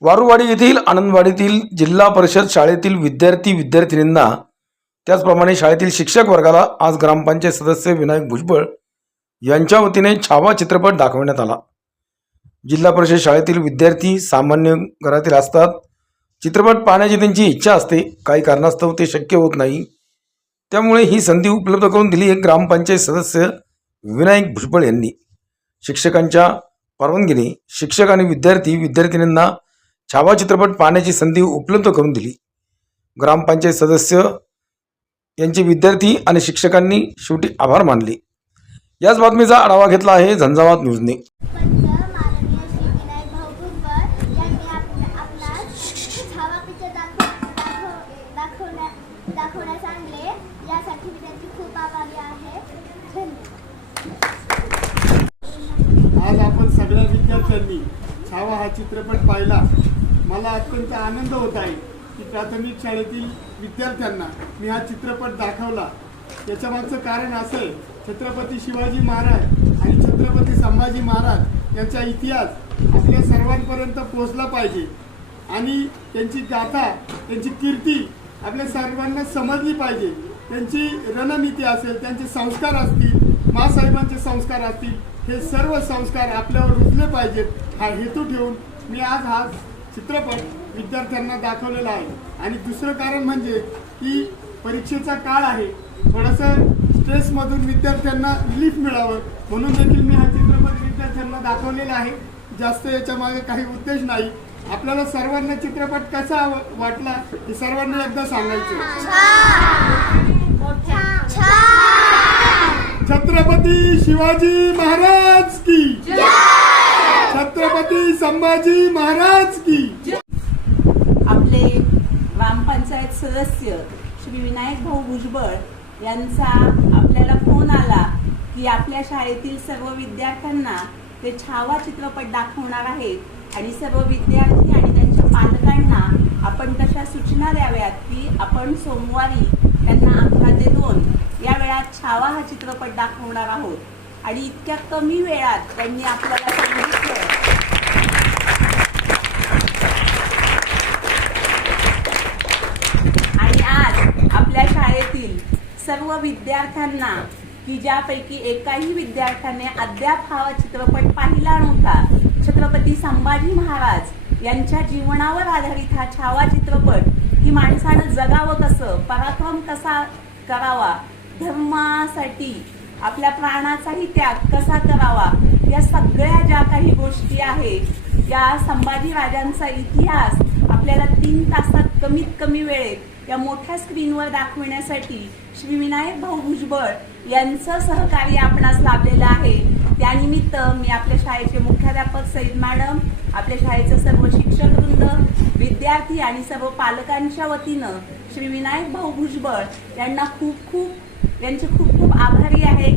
वारुवाडी येथील आनंदवाडीतील जिल्हा परिषद शाळेतील विद्यार्थी विद्यार्थिनींना त्याचप्रमाणे शाळेतील शिक्षक वर्गाला आज ग्रामपंचायत सदस्य विनायक भुजबळ यांच्या वतीने छावा चित्रपट दाखवण्यात आला. जिल्हा परिषद शाळेतील विद्यार्थी सामान्य घरातील असतात. चित्रपट पाहण्याची त्यांची इच्छा असते. काही कारणास्तव ते शक्य होत नाही. त्यामुळे ही संधी उपलब्ध करून दिली एक ग्रामपंचायत सदस्य विनायक भुजबळ यांनी. शिक्षकांच्या परवानगीने शिक्षक आणि विद्यार्थी विद्यार्थिनींना छावा चित्रपट पाहण्याची संधी उपलब्ध करून दिली. ग्रामपंचायत सदस्य यांचे विद्यार्थी आणि शिक्षकांनी शेवटी आभार मानले. याच बातमीचा आढावा घेतला आहे झंझावात न्यूजने. आज आपण सगळ्या विद्यार्थ्यांनी छावा हा चित्रपट पाहिला. मला अत्यंत आनंद होत आहे की प्राथमिक शाळेतील विद्यार्थ्यांना मी हा चित्रपट दाखवला. याच्यामागचं कारण असं आहे छत्रपती शिवाजी महाराज आणि छत्रपती संभाजी महाराज यांचा इतिहास आपल्या सर्वांपर्यंत पोहोचला पाहिजे. आणि त्यांची गाथा त्यांची कीर्ती आपल्या सर्वांना समजली पाहिजे. त्यांची रणनीती असेल त्यांचे संस्कार असतील मासाहेबांचे संस्कार असतील हे सर्व संस्कार आपल्यावर रुजले पाहिजेत. हा हेतू ठेवून मी आज हा चित्रपट विद्यार्थ्यांना दाखवलेला आहे. आणि दुसरं कारण म्हणजे की परीक्षेचा काळ आहे. थोडंसं स्ट्रेसमधून विद्यार्थ्यांना रिलीफ मिळावं. म्हणून देखील मी हा चित्रपट विद्यार्थ्यांना दाखवलेला आहे. जास्त याच्या मागे काही उद्देश नाही. आपल्याला सर्वांना चित्रपट कसा वाटला हे सर्वांना एकदा सांगायचं छत्रपती शिवाजी महाराज की. छत्रपती संभाजी महाराज की. आपले ग्रामपंचायत सदस्य श्री विनायक भाऊ भुजबळ यांचा आपल्याला फोन आला की आपल्या शाळेतील सर्व विद्यार्थ्यांना ते छावा चित्रपट दाखवणार आहेत. आणि सर्व विद्यार्थी आणि त्यांच्या पालकांना आपण तशा सूचना द्याव्यात की आपण सोमवारी त्यांना अकरा ते दोन या वेळात छावा हा चित्रपट दाखवणार आहोत. आणि इतक्या कमी वेळात त्यांनी आपल्याला सांगितलं आणि आज आपल्या शाळेतील सर्व विद्यार्थ्यांना की ज्यापैकी एकाही विद्यार्थ्याने अद्याप हा चित्रपट पाहिला नव्हता. छत्रपती संभाजी महाराज यांच्या जीवनावर आधारित हा छावा चित्रपट की माणसानं जगावं कसं पराक्रम कसा करावा धर्मासाठी आपल्या प्राणाचाही त्याग कसा करावा या सगळ्या ज्या काही गोष्टी आहेत या संभाजी राजांचा इतिहास आपल्याला तीन तासात कमीत कमी वेळेत या मोठ्या स्क्रीनवर दाखवण्यासाठी श्री विनायक भाऊ भुजबळ यांचं सहकार्य आपणास लाभलेलं आहे. त्यानिमित्त मी आपल्या शाळेचे मुख्याध्यापक सईद मॅडम आपल्या शाळेचं सर्व शिक्षक वृंद विद्यार्थी आणि सर्व पालकांच्या वतीनं श्री विनायक भाऊ भुजबळ यांना खूप खूप यांचे खूप खूप आभारी आहे.